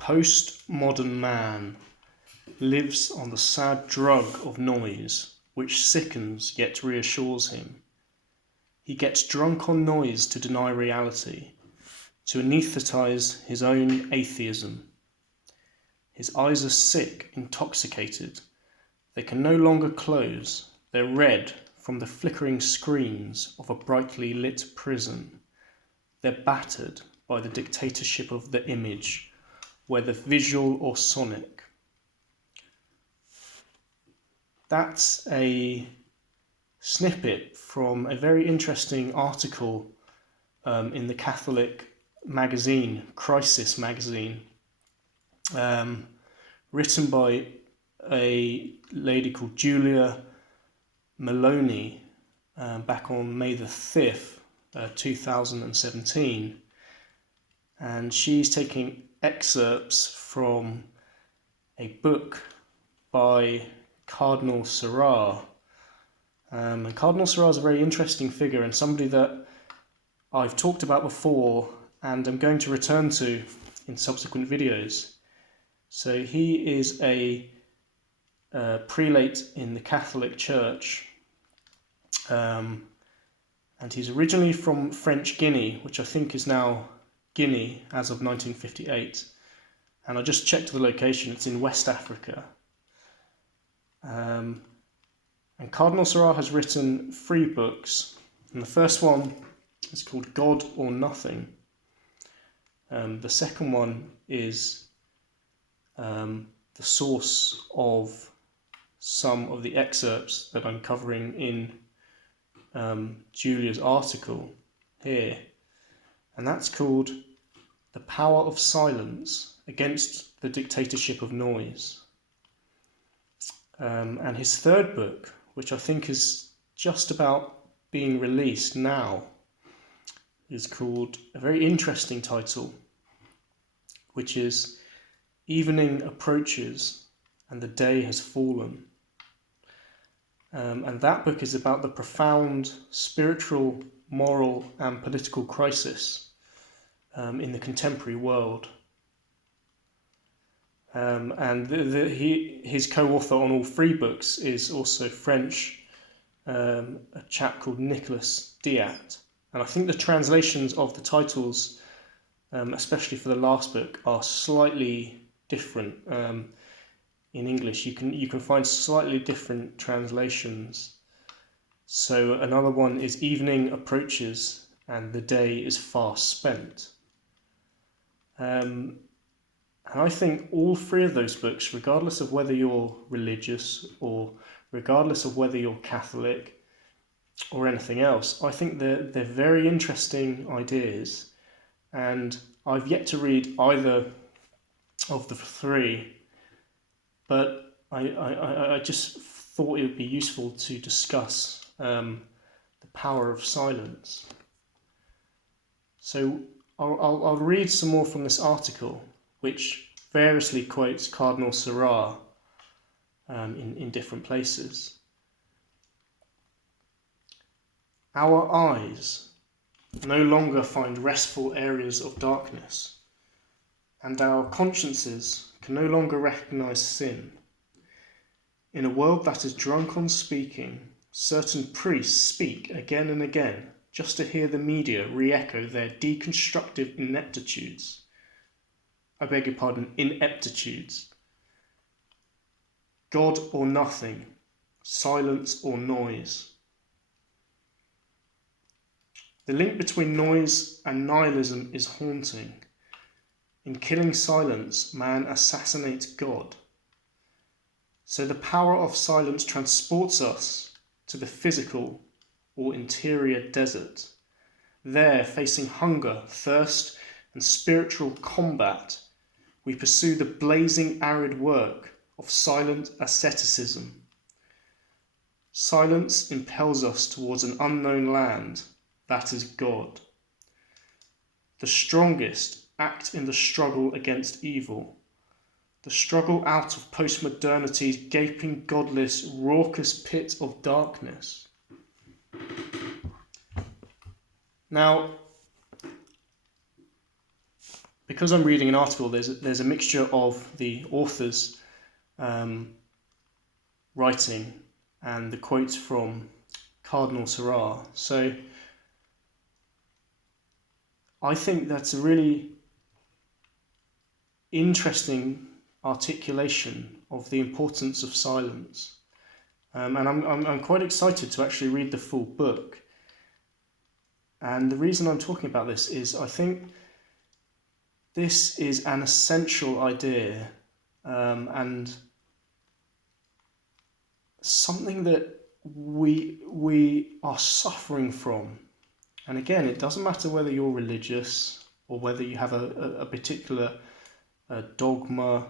Postmodern man lives on the sad drug of noise, which sickens yet reassures him. He gets drunk on noise to deny reality, to anaesthetize his own atheism. His eyes are sick, intoxicated. They can no longer close. They're red from the flickering screens of a brightly lit prison. They're battered by the dictatorship of the image, whether visual or sonic. That's a snippet from a very interesting article in the Catholic magazine, Crisis magazine, written by a lady called Julia Meloni back on May the 5th, 2017. And she's taking excerpts from a book by Cardinal. And Cardinal is a very interesting figure and somebody that I've talked about before and I'm going to return to in subsequent videos. So he is a prelate in the Catholic Church, and he's originally from French Guinea, which I think is now Guinea as of 1958. And I just checked the location, it's in West Africa. And Cardinal Sarah has written 3 books, and the first one is called God or Nothing. The second one is the source of some of the excerpts that I'm covering in Julia's article here, and that's called The Power of Silence Against the Dictatorship of Noise. And his third book, which I think is just about being released now, is called a very interesting title, which is Evening Approaches and the Day Has Fallen. And that book is about the profound spiritual, moral and political crisis in the contemporary world. And his co-author on all 3 books is also French, a chap called Nicolas Diat. And I think the translations of the titles, especially for the last book, are slightly different. In English, you can find slightly different translations. So another one is Evening Approaches and the Day is Fast Spent. And I think all 3 of those books, regardless of whether you're religious or regardless of whether you're Catholic or anything else, I think they're very interesting ideas. And I've yet to read either of the 3, but I just thought it would be useful to discuss the power of silence. So I'll read some more from this article, which variously quotes Cardinal Sarah in different places. Our eyes no longer find restful areas of darkness, and our consciences can no longer recognize sin. In a world that is drunk on speaking, certain priests speak again and again just to hear the media re-echo their deconstructive ineptitudes. Ineptitudes. God or nothing, silence or noise. The link between noise and nihilism is haunting. In killing silence, man assassinates God. So the power of silence transports us to the physical or interior desert. There, facing hunger, thirst, and spiritual combat, we pursue the blazing arid work of silent asceticism. Silence impels us towards an unknown land, that is God. The strongest act in the struggle against evil, the struggle out of postmodernity's gaping, godless, raucous pit of darkness. Now, because I'm reading an article, there's a mixture of the author's writing and the quotes from Cardinal Sarah. So I think that's a really interesting articulation of the importance of silence. And I'm quite excited to actually read the full book. And the reason I'm talking about this is I think this is an essential idea, and something that we are suffering from. And again, it doesn't matter whether you're religious or whether you have a particular dogma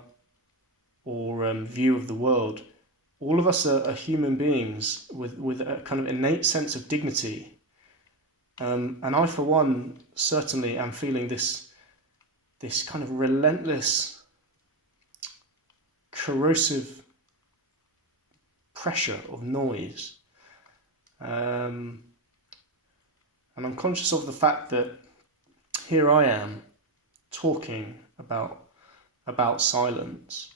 or view of the world. All of us are human beings with a kind of innate sense of dignity. And I, for one, certainly am feeling this kind of relentless, corrosive pressure of noise. And I'm conscious of the fact that here I am talking about silence.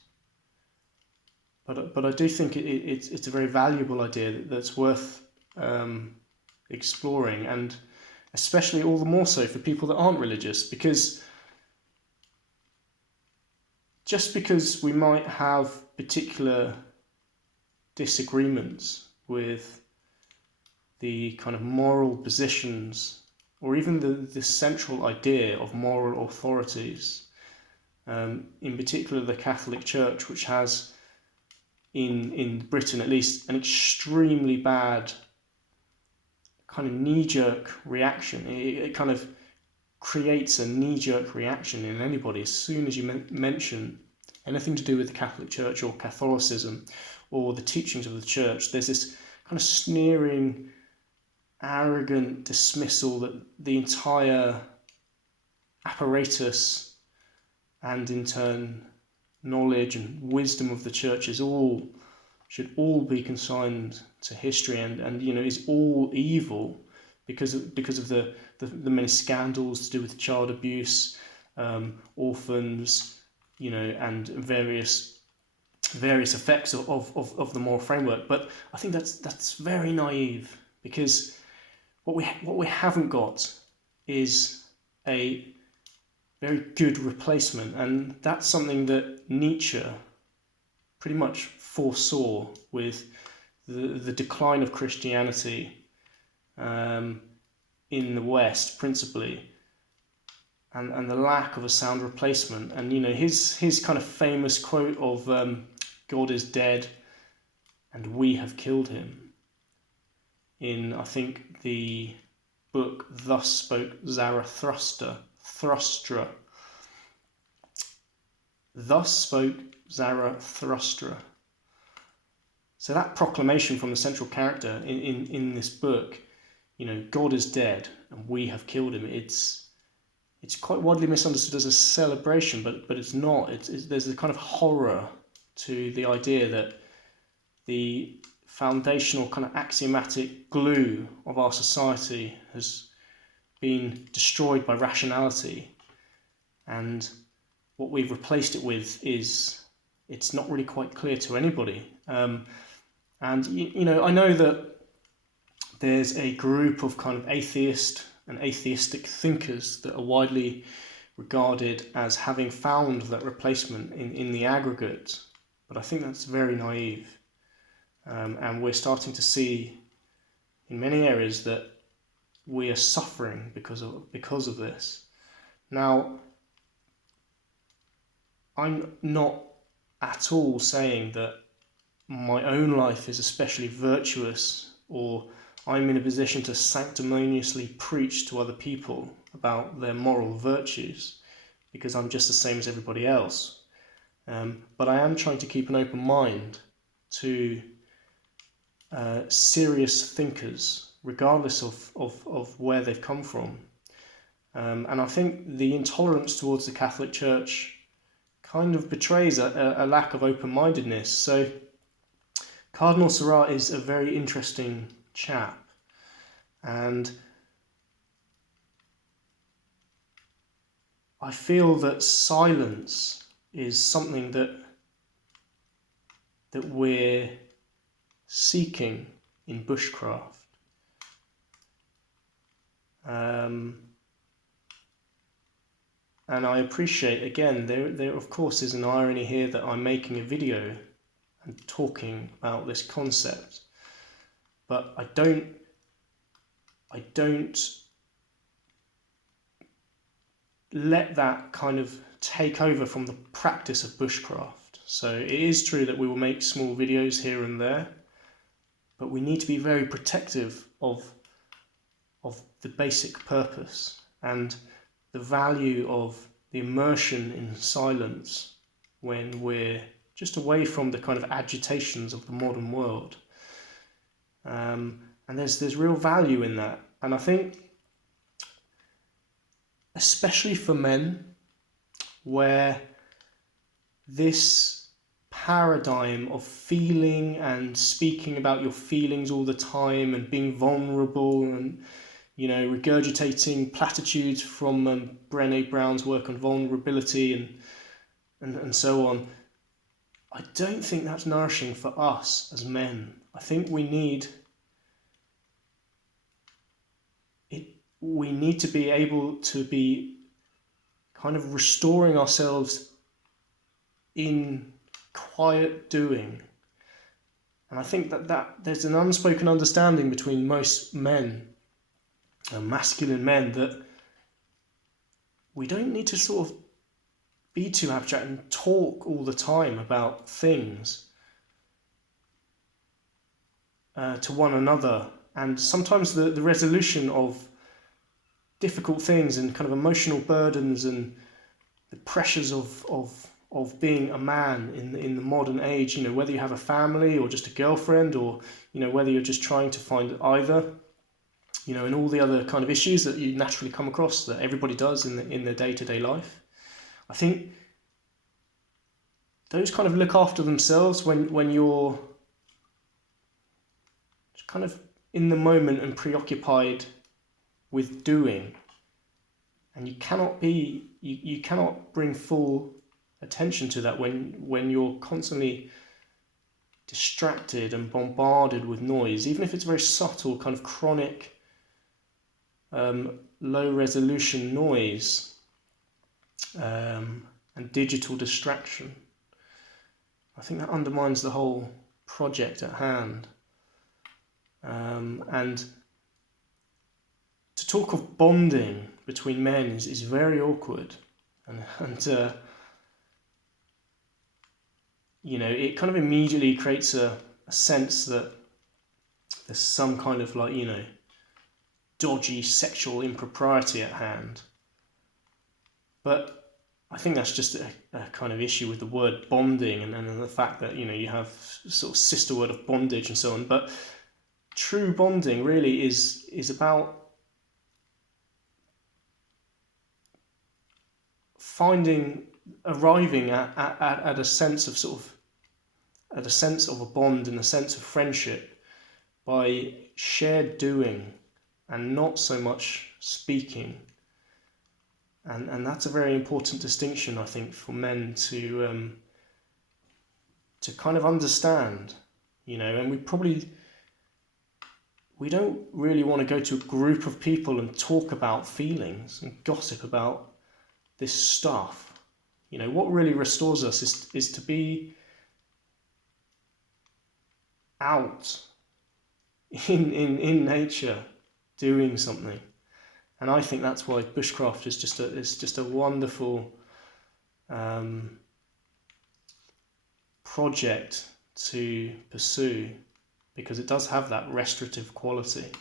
But I do think it's a very valuable idea that's worth exploring, and especially all the more so for people that aren't religious, because just because we might have particular disagreements with the kind of moral positions or even the central idea of moral authorities, in particular the Catholic Church, which has in Britain at least an extremely bad kind of knee-jerk reaction. It kind of creates a knee-jerk reaction in anybody as soon as you mention anything to do with the Catholic Church or Catholicism or the teachings of the Church. There's this kind of sneering, arrogant dismissal that the entire apparatus and in turn knowledge and wisdom of the Church should all be consigned to history, and is all evil because of the many scandals to do with child abuse, orphans, and various effects of the moral framework. But I think that's very naive, because what we haven't got is a very good replacement, and that's something that Nietzsche pretty much foresaw with the decline of Christianity in the West, principally, and the lack of a sound replacement. And his kind of famous quote of God is dead and we have killed him, in I think the book Thus Spoke Zarathustra. Thus spoke Zarathustra. So that proclamation from the central character in this book, God is dead and we have killed him, it's quite widely misunderstood as a celebration, but it's not. There's a kind of horror to the idea that the foundational kind of axiomatic glue of our society has been destroyed by rationality, and what we've replaced it with it's not really quite clear to anybody. And I know that there's a group of kind of atheist and atheistic thinkers that are widely regarded as having found that replacement in the aggregate, but I think that's very naive. And we're starting to see in many areas that we are suffering because of this. Now, I'm not at all saying that my own life is especially virtuous, or I'm in a position to sanctimoniously preach to other people about their moral virtues, because I'm just the same as everybody else. But I am trying to keep an open mind to serious thinkers, regardless of where they've come from. And I think the intolerance towards the Catholic Church kind of betrays a lack of open-mindedness. So Cardinal Sarah is a very interesting chap, and I feel that silence is something that we're seeking in bushcraft. And I appreciate, again, there of course is an irony here that I'm making a video and talking about this concept, but I don't let that kind of take over from the practice of bushcraft. So it is true that we will make small videos here and there, but we need to be very protective of the basic purpose and the value of the immersion in silence when we're just away from the kind of agitations of the modern world. And there's real value in that. And I think, especially for men, where this paradigm of feeling and speaking about your feelings all the time and being vulnerable and, you know, regurgitating platitudes from Brené Brown's work on vulnerability and so on, I don't think that's nourishing for us as men. I think we need to be able to be kind of restoring ourselves in quiet doing. And I think that there's an unspoken understanding between most men, masculine men, that we don't need to sort of be too abstract and talk all the time about things to one another. And sometimes the resolution of difficult things and kind of emotional burdens and the pressures of being a man in the modern age, you know, whether you have a family or just a girlfriend, or, you know, whether you're just trying to find either, you know, and all the other kind of issues that you naturally come across that everybody does in their day-to-day life. I think those kind of look after themselves when you're just kind of in the moment and preoccupied with doing, and you cannot bring full attention to that when you're constantly distracted and bombarded with noise, even if it's very subtle, kind of chronic, low resolution noise and digital distraction. I think that undermines the whole project at hand. And to talk of bonding between men is very awkward, and you know, it kind of immediately creates a sense that there's some kind of, like, you know, dodgy sexual impropriety at hand. But I think that's just a kind of issue with the word bonding and the fact that, you know, you have sort of sister word of bondage and so on. But true bonding really is about arriving at a sense of at a sense of a bond and a sense of friendship by shared doing and not so much speaking. And that's a very important distinction, I think, for men to kind of understand, you know. And we don't really want to go to a group of people and talk about feelings and gossip about this stuff. You know, what really restores us is to be out in nature doing something. And I think that's why bushcraft is just a wonderful project to pursue, because it does have that restorative quality.